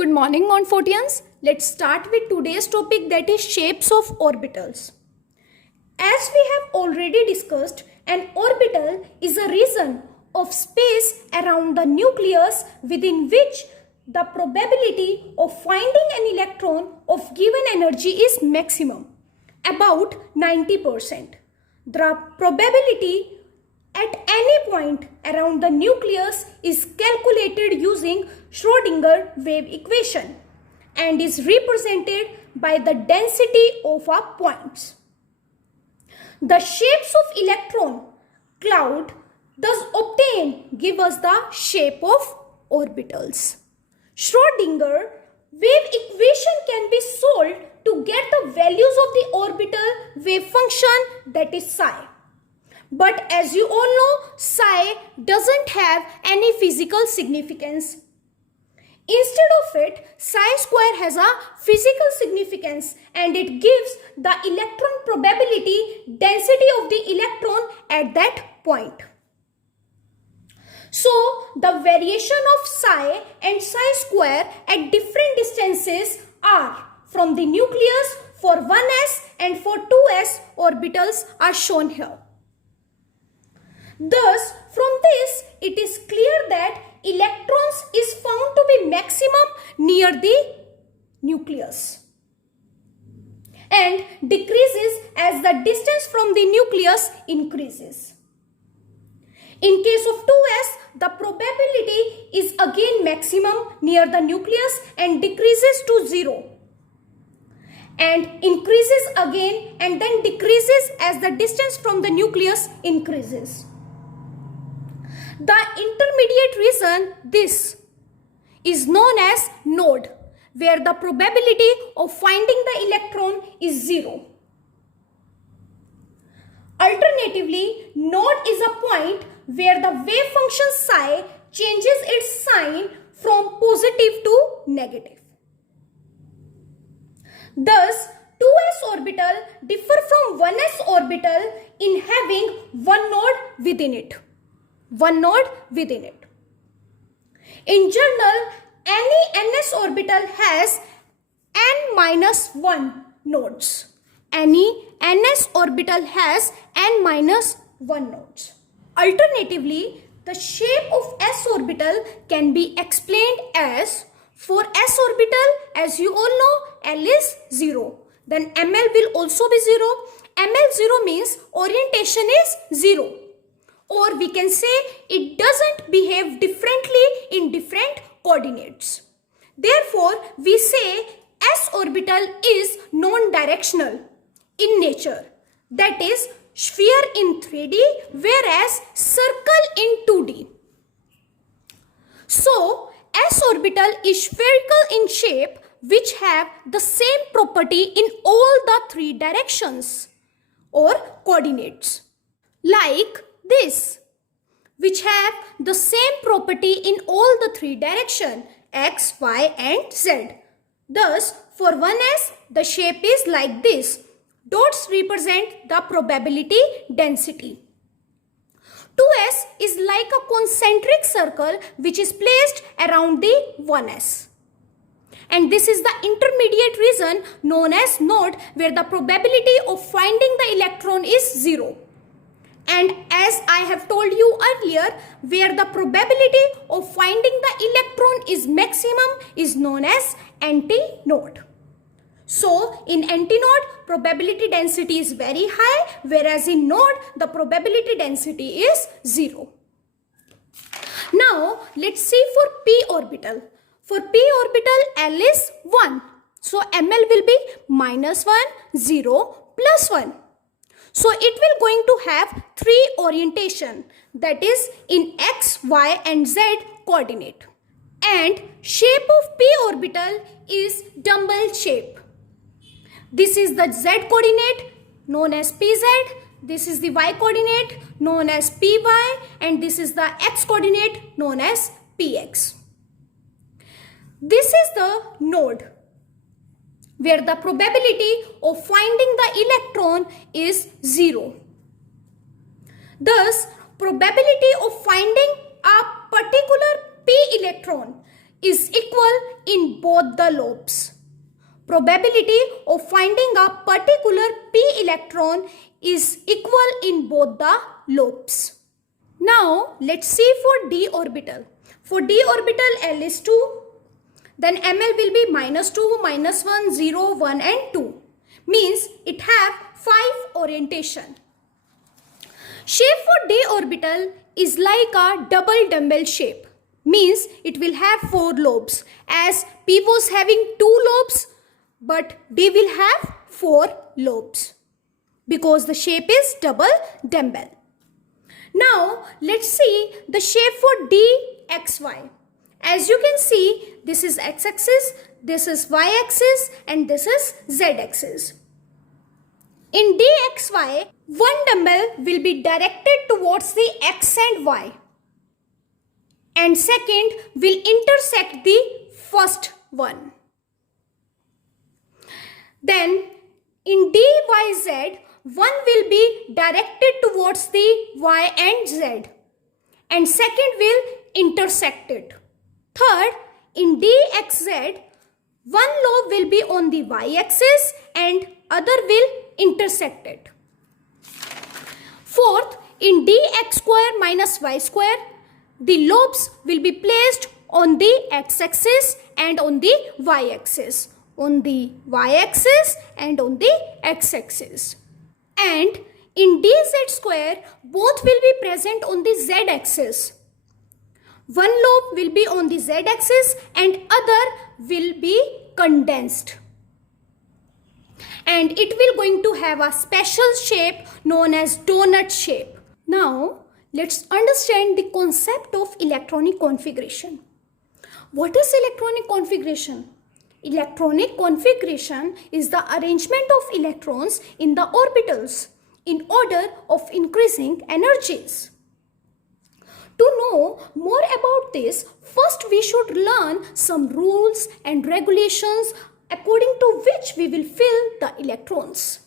Good morning, Montfortians. Let's start with today's topic, that is shapes of orbitals. As we have already discussed, an orbital is a region of space around the nucleus within which the probability of finding an electron of given energy is maximum, about 90%. The probability at any point around the nucleus is calculated using Schrödinger wave equation and is represented by the density of our points. The shapes of electron cloud thus obtained give us the shape of orbitals. Schrödinger wave equation can be solved to get the values of the orbital wave function, that is psi. But as you all know, psi doesn't have any physical significance. Instead of it, psi square has a physical significance and it gives the electron probability density of the electron at that point. So, the variation of psi and psi square at different distances are from the nucleus for 1s and for 2s orbitals are shown here. Thus, from this, it is clear that electrons is found to be maximum near the nucleus and decreases as the distance from the nucleus increases. In case of 2s, the probability is again maximum near the nucleus and decreases to 0 and increases again and then decreases as the distance from the nucleus increases. The intermediate region, this, is known as node, where the probability of finding the electron is 0. Alternatively, node is a point where the wave function psi changes its sign from positive to negative. Thus, 2s orbital differ from 1s orbital in having one node within it. In general, any ns orbital has n-1 nodes. Any ns orbital has n-1 nodes. Alternatively, the shape of s orbital can be explained as, for s orbital, as you all know, L is 0. Then ml will also be 0. ml 0 means orientation is 0. Or we can say it doesn't behave differently in different coordinates. Therefore, we say s orbital is non-directional in nature. That is, sphere in 3D whereas circle in 2D. So, s orbital is spherical in shape which have the same property in all the 3 directions or coordinates. Like this, which have the same property in all the 3 directions, x, y and z. Thus, for 1s, the shape is like this. Dots represent the probability density. 2s is like a concentric circle which is placed around the 1s. And this is the intermediate region known as node, where the probability of finding the electron is 0. And as I have told you earlier, where the probability of finding the electron is maximum is known as antinode. So, in antinode, probability density is very high, whereas in node, the probability density is 0. Now, let's see for p orbital. For p orbital, L is 1. So, ml will be -1, 0, +1. So, it will going to have 3 orientation, that is in x, y and z coordinate. And shape of p orbital is dumbbell shape. This is the z coordinate known as pz, this is the y coordinate known as py, and this is the x coordinate known as px. This is the node where the probability of finding the electron is 0. Thus, probability of finding a particular p electron is equal in both the lobes. Probability of finding a particular p electron is equal in both the lobes. Now let's see for d orbital. For d orbital L is 2. Then Ml will be -2, -1, 0, 1 and 2. Means it have 5 orientation. Shape for d orbital is like a double dumbbell shape. Means it will have 4 lobes. As P was having 2 lobes, but D will have 4 lobes. Because the shape is double dumbbell. Now let's see the shape for dxy. As you can see, this is x-axis, this is y-axis and this is z-axis. In dxy, one dumbbell will be directed towards the x and y. And second will intersect the first one. Then in dyz, one will be directed towards the y and z. And second will intersect it. Third, in dxz, one lobe will be on the y-axis and other will intersect it. Fourth, in dx square minus y square, the lobes will be placed on the x-axis and on the y-axis. On the y-axis and on the x-axis. And in dz square, both will be present on the z-axis. One lobe will be on the z-axis and other will be condensed. And it will going to have a special shape known as donut shape. Now, let's understand the concept of electronic configuration. What is electronic configuration? Electronic configuration is the arrangement of electrons in the orbitals in order of increasing energies. To know more about this, first we should learn some rules and regulations according to which we will fill the electrons.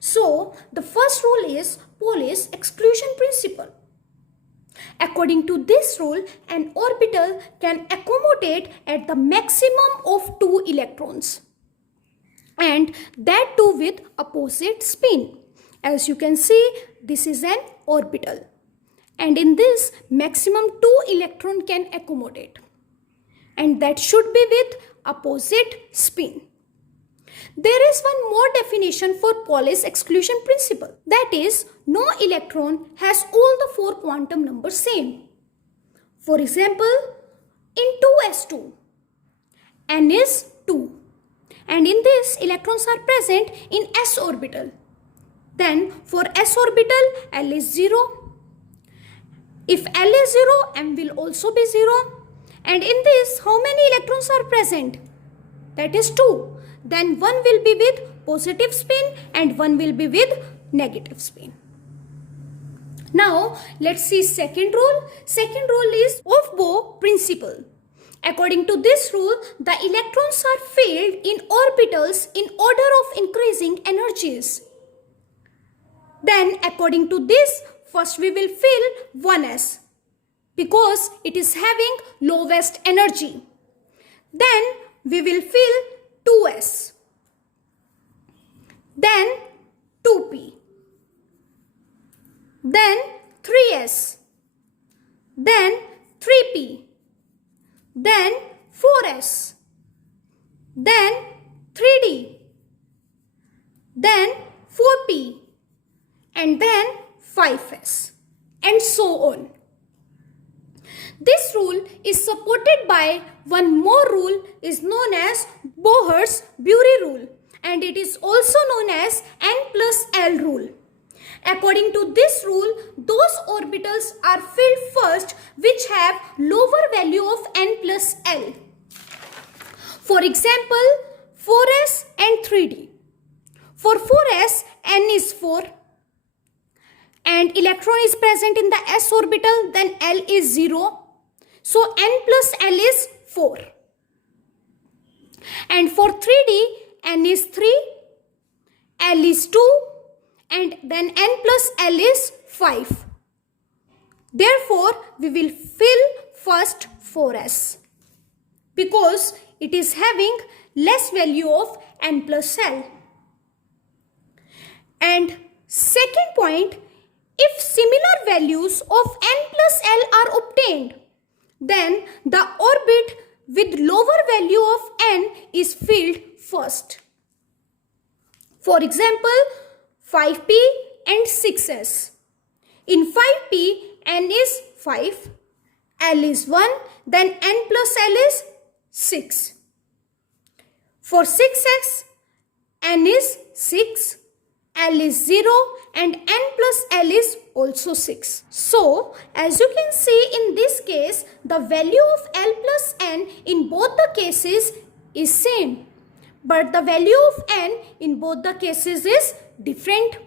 So, the first rule is Pauli's exclusion principle. According to this rule, an orbital can accommodate at the maximum of 2 electrons, and that too with opposite spin. As you can see, this is an orbital, and in this maximum 2 electron can accommodate, and that should be with opposite spin. There is one more definition for Pauli's exclusion principle. That is, no electron has all the 4 quantum numbers same. For example, in 2s2, n is 2. And in this, electrons are present in s orbital. Then for s orbital, L is 0. If L is 0, M will also be 0. And in this, how many electrons are present? That is 2. Then one will be with positive spin and one will be with negative spin. Now, let's see second rule. Second rule is of-Bohr principle. According to this rule, the electrons are filled in orbitals in order of increasing energies. Then, according to this, first we will fill 1s because it is having lowest energy. Then, we will fill 2s, then 2p, then 3s, then 3p, then 4s, then 3d, then 4p, and then 5s, and so on. This rule is supported by one more rule is known as Boers-Bury rule, and it is also known as N plus L rule. According to this rule, those orbitals are filled first which have lower value of N plus L. For example, 4s and 3d. For 4s, N is 4 and electron is present in the s orbital, then L is 0. So N plus L is 4. And for 3d, N is 3, L is 2, and then N plus L is 5. Therefore, we will fill first 4s. because it is having less value of n plus L. And second point, if similar values of n plus L are obtained, then the orbit with lower value of n is filled first. For example, 5p and 6s. In 5p, n is 5, L is 1, then n plus L is 6. For 6s, n is 6, L is 0, and n plus L is also 6. So, as you can see in this case, the value of L plus n in both the cases is same. But the value of n in both the cases is different.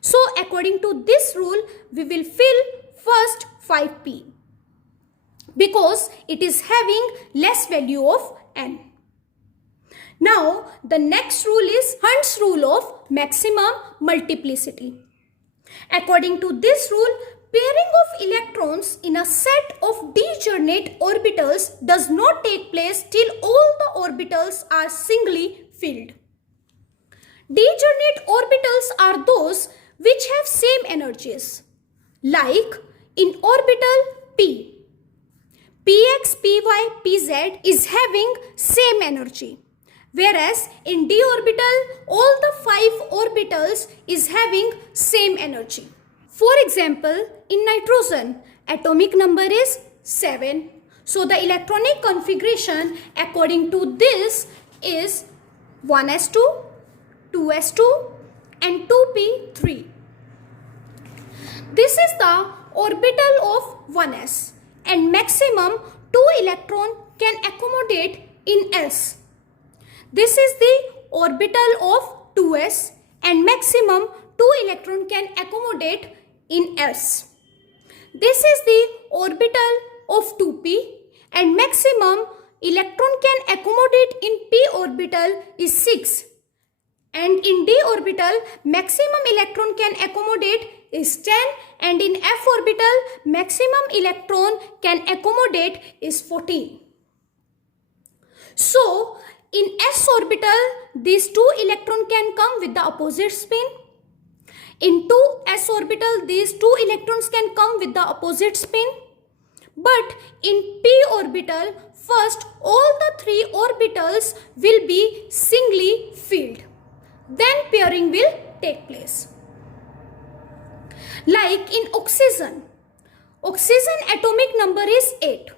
So, according to this rule, we will fill first 5p because it is having less value of n. Now, the next rule is Hund's rule of maximum multiplicity. According to this rule, pairing of electrons in a set of degenerate orbitals does not take place till all the orbitals are singly filled. Degenerate orbitals are those which have same energies, like in orbital p. Px, Py, Pz is having same energy. Whereas in d orbital, all the 5 orbitals is having same energy. For example, in nitrogen, atomic number is 7. So the electronic configuration according to this is 1s2, 2s2 and 2p3. This is the orbital of 1s and maximum 2 electron can accommodate in s. This is the orbital of 2s and maximum 2 electron can accommodate in s. This is the orbital of 2p and maximum electron can accommodate in p orbital is 6. And in d orbital maximum electron can accommodate is 10 and in f orbital maximum electron can accommodate is 14. So, in s orbital, these 2 electrons can come with the opposite spin. In 2s orbital, these 2 electrons can come with the opposite spin. But in p orbital, first all the 3 orbitals will be singly filled. Then pairing will take place. Like in oxygen, oxygen atomic number is 8.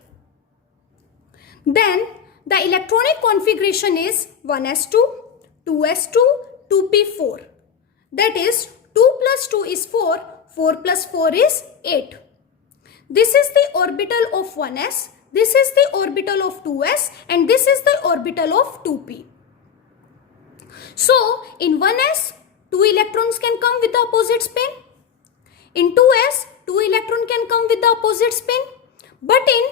Then the electronic configuration is 1s2, 2s2, 2p4. That is 2 plus 2 is 4, 4 plus 4 is 8. This is the orbital of 1s, this is the orbital of 2s and this is the orbital of 2p. So in 1s, 2 electrons can come with the opposite spin. In 2s, 2 electrons can come with the opposite spin. But in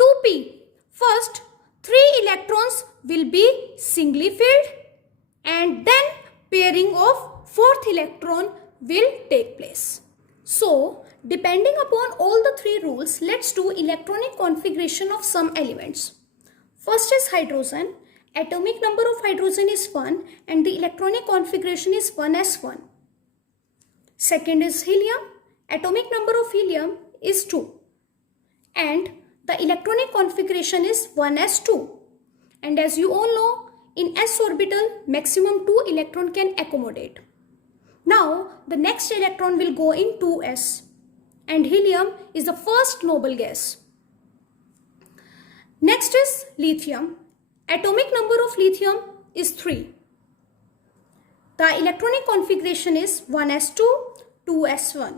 2p, first 3 electrons will be singly filled and then pairing of 4th electron will take place. So, depending upon all the 3 rules, let's do electronic configuration of some elements. First is hydrogen. Atomic number of hydrogen is 1 and the electronic configuration is 1s1. Second is helium. Atomic number of helium is 2 and the electronic configuration is 1s2. And as you all know, in s orbital, maximum 2 electron can accommodate. Now, the next electron will go in 2s and helium is the first noble gas. Next is lithium. Atomic number of lithium is 3. The electronic configuration is 1s2, 2s1.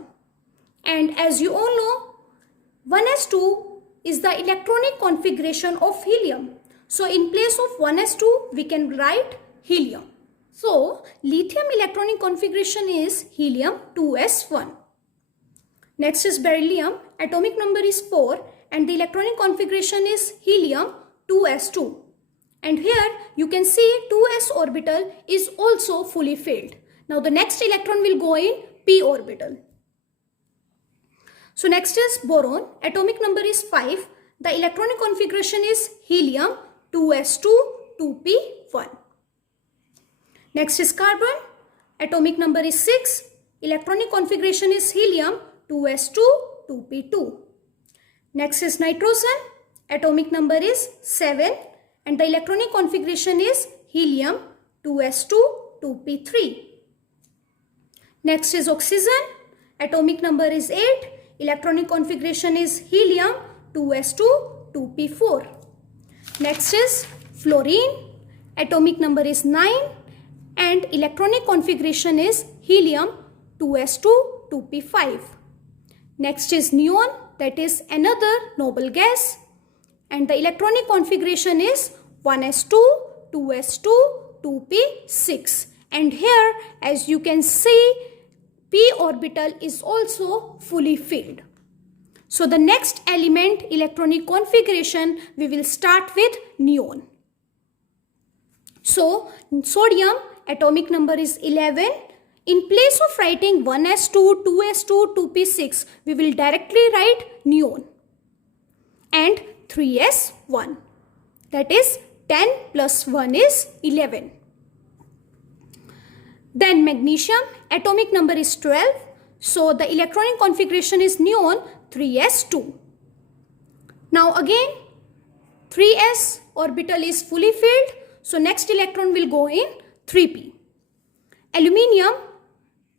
And as you all know, 1s2 is the electronic configuration of helium. So in place of 1s2, we can write helium. So lithium electronic configuration is helium 2s1. Next is beryllium. Atomic number is 4 and the electronic configuration is helium 2s2. And here you can see 2s orbital is also fully filled. Now the next electron will go in p orbital. So next is boron. Atomic number is 5. The electronic configuration is helium 2s2 2p1. Next is carbon. Atomic number is 6. Electronic configuration is helium 2s2 2p2. Next is nitrogen. Atomic number is 7 and the electronic configuration is helium 2s2 2p3. Next is oxygen. Atomic number is 8. Electronic configuration is helium 2s2 2p4. Next is fluorine. Atomic number is 9 and electronic configuration is helium 2s2 2p5. Next is neon, that is another noble gas, and the electronic configuration is 1s2 2s2 2p6. And here, as you can see, p orbital is also fully filled. So the next element electronic configuration, we will start with neon. So sodium atomic number is 11. In place of writing 1s2, 2s2, 2p6, we will directly write neon. And 3s1. That is 10 plus 1 is 11. Then magnesium atomic number is 12. So the electronic configuration is neon 3s2. Now again 3s orbital is fully filled. So next electron will go in 3p. Aluminium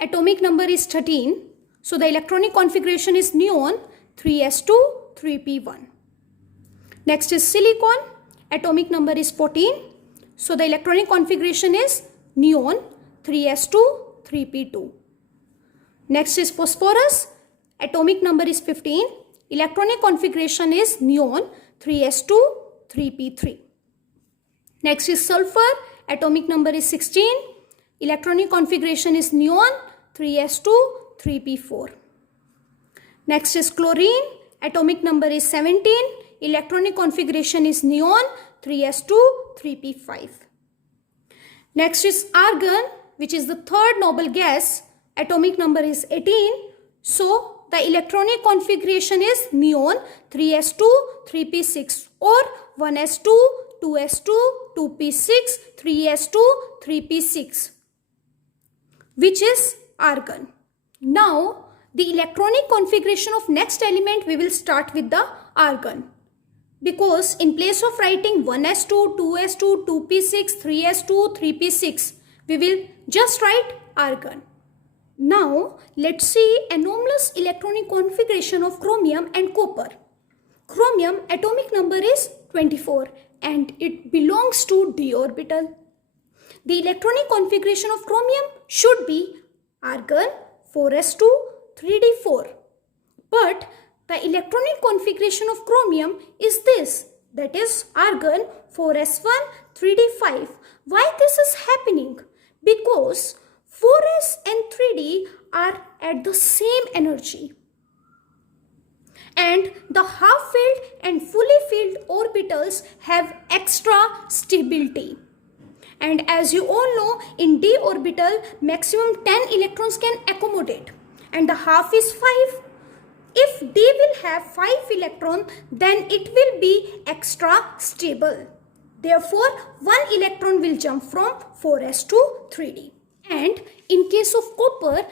atomic number is 13. So the electronic configuration is neon 3s2 3p1. Next is silicon. Atomic number is 14. So the electronic configuration is neon 3s2 3p2. Next is phosphorus. Atomic number is 15. Electronic configuration is neon 3s2 3p3. Next is sulfur. Atomic number is 16. Electronic configuration is neon 3s2 3p4. Next is chlorine. Atomic number is 17. Electronic configuration is neon 3s2 3p5. Next is argon, which is the third noble gas. Atomic number is 18. So the electronic configuration is neon 3s2 3p6 or 1s2 2s2 2p6 3s2 3p6, which is argon. Now the electronic configuration of next element, we will start with the argon, because in place of writing 1s2 2s2 2p6 3s2 3p6, we will just write argon. Now let's see anomalous electronic configuration of chromium and copper. Chromium atomic number is 24 and it belongs to d orbital. The electronic configuration of chromium should be argon 4s2 3d4. But the electronic configuration of chromium is this, that is argon 4s1 3d5. Why this is happening? Because 4s and 3d are at the same energy, and the half-filled and fully filled orbitals have extra stability. And as you all know, in d orbital maximum 10 electrons can accommodate and the half is 5. If d will have 5 electrons, then it will be extra stable. Therefore, 1 electron will jump from 4s to 3d. And in case of copper,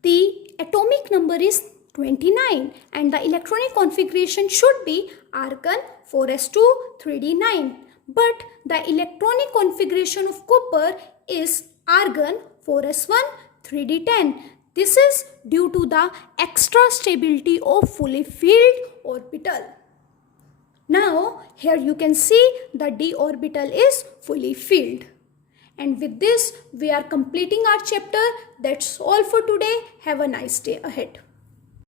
the atomic number is 29 and the electronic configuration should be argon 4s2 3d9. But the electronic configuration of copper is argon 4s1 3d10. This is due to the extra stability of fully filled orbital. Now here you can see the d orbital is fully filled. And with this we are completing our chapter. That's all for today. Have a nice day ahead.